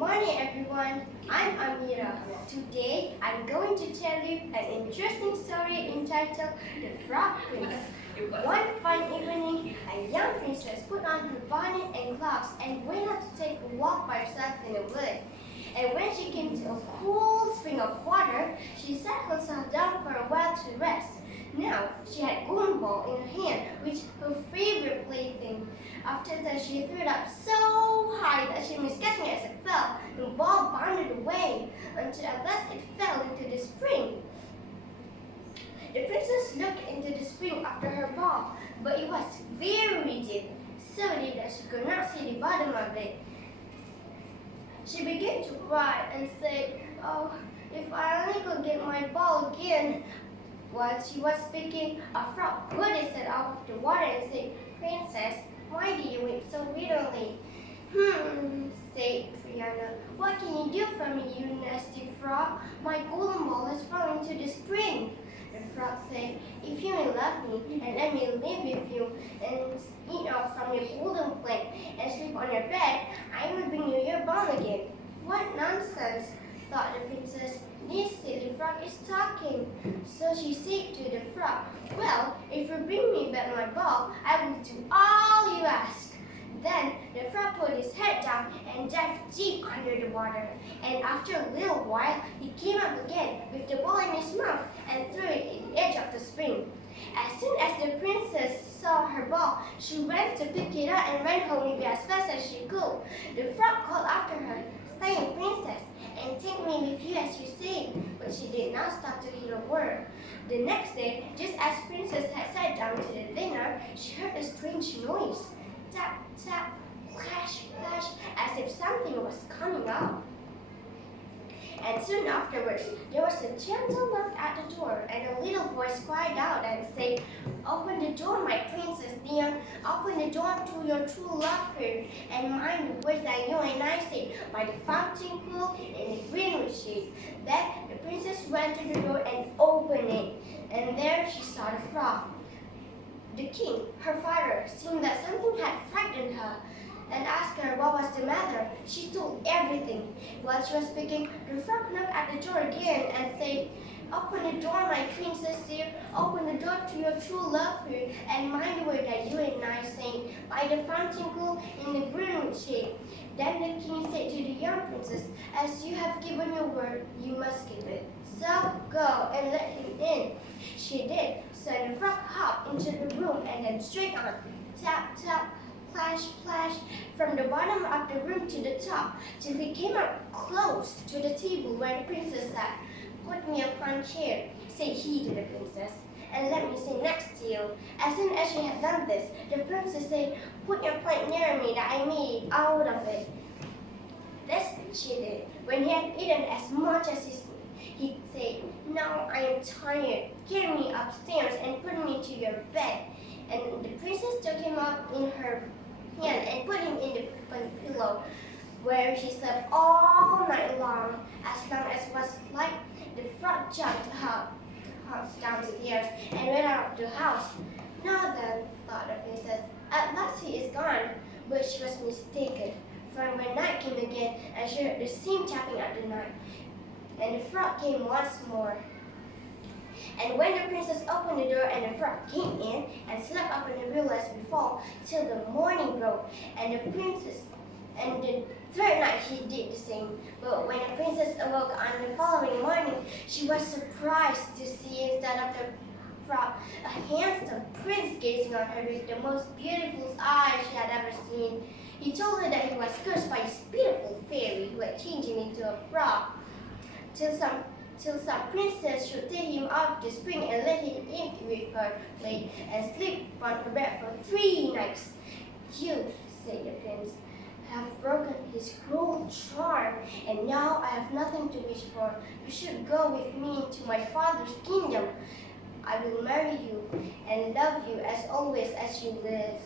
morning, everyone. I'm Al-Amirah. Today, I'm going to tell you an interesting story entitled The Frog Prince. One fine evening, a young princess put on her bonnet and gloves and went out to take a walk by herself in the wood. And when she came to a cool spring of water, she sat herself down for a while to rest. Now, she had a golden ball in her hand, which her favorite plaything. After that, she threw it up so high that she missed catching it as it fell. The ball bounded away until at last it fell into the spring. The princess looked into the spring after her ball, but it was very deep, so deep that she could not see the bottom of it. She began to cry and say, "Oh, if I only could get my ball again." While she was speaking, a frog put its head out of the water and said, "Princess, why do you weep so bitterly?" Said Fiona. "What can you do for me, you nasty frog? My golden ball has fallen into the spring." The frog said, "If you love me and let me live with you and eat off from your golden plate and sleep on your bed, I will bring you your ball again." "What nonsense," thought the princess. "This silly frog is talking." So she said to the frog, "Well, if you bring me back my ball, I will do all you ask." Then the frog put his head down and dived deep under the water. And after a little while, he came up again with the ball in his mouth and threw it at the edge of the spring. As soon as the princess saw her ball, she went to pick it up and ran home with it as fast as she could. The frog called after her, saying, "Princess, and take me with you as you say," but she did not stop to hear a word. The next day, just as Princess had sat down to the dinner, she heard a strange noise. Tap, tap, clash, clash, as if something was coming up. And soon afterwards, there was a gentle knock at the door, and a little voice cried out and said, "Open the door, my princess dear. Open the door to your true love here, and mind the words that you and I said by the fountain pool in the greenwood shade." Then the princess ran to the door and opened it, and there she saw the frog. The king, her father, seeing that something had frightened her, and asked her what was the matter. She told everything. While she was speaking, the frog knocked at the door again and said, "Open the door, my princess dear. Open the door to your true love here, and mind the word that you and I sang by the fountain pool in the greenwood shade." Then the king said to the young princess, "As you have given your word, you must keep it. So go and let him in." She did. So the frog hopped into the room and then straight on. Tap, tap, plash, plash, from the bottom of the room to the top, till he came up close to the table where the princess sat. "Put me upon a chair," said he to the princess, "and let me sit next to you." As soon as she had done this, the princess said, "Put your plate near me that I may eat out of it." This she did. When he had eaten as much as he said, "Now I am tired. Carry me upstairs and put me to your bed." And the princess took him up in her hand and put him in the pillow, where he slept all night long. As long as it was light, the frog jumped up downstairs and ran out of the house. "Now then," thought the princess, "at last he is gone." But she was mistaken, for when night came again, and she heard the same tapping at the night, and the frog came once more. And when the princess opened the door and the frog came in and slept up in the pillow as before till the morning broke, and the third night he did the same. But when the princess awoke on the following morning, she was surprised to see instead of the frog a handsome prince gazing on her with the most beautiful eyes she had ever seen. He told her that he was cursed by his beautiful fairy who had changed him into a frog, till some princess should take him out of the spring and let him eat with her plate and sleep on her bed for 3 nights. "You," said the prince, "have broken his cruel charm, and now I have nothing to wish for. You should go with me to my father's kingdom. I will marry you and love you as always as you live."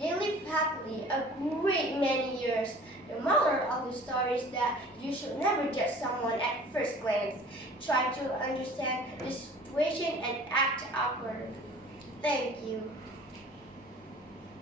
They lived happily a great many years. The moral of the story is that you should never judge someone at first glance. Try to understand the situation and act accordingly. Thank you.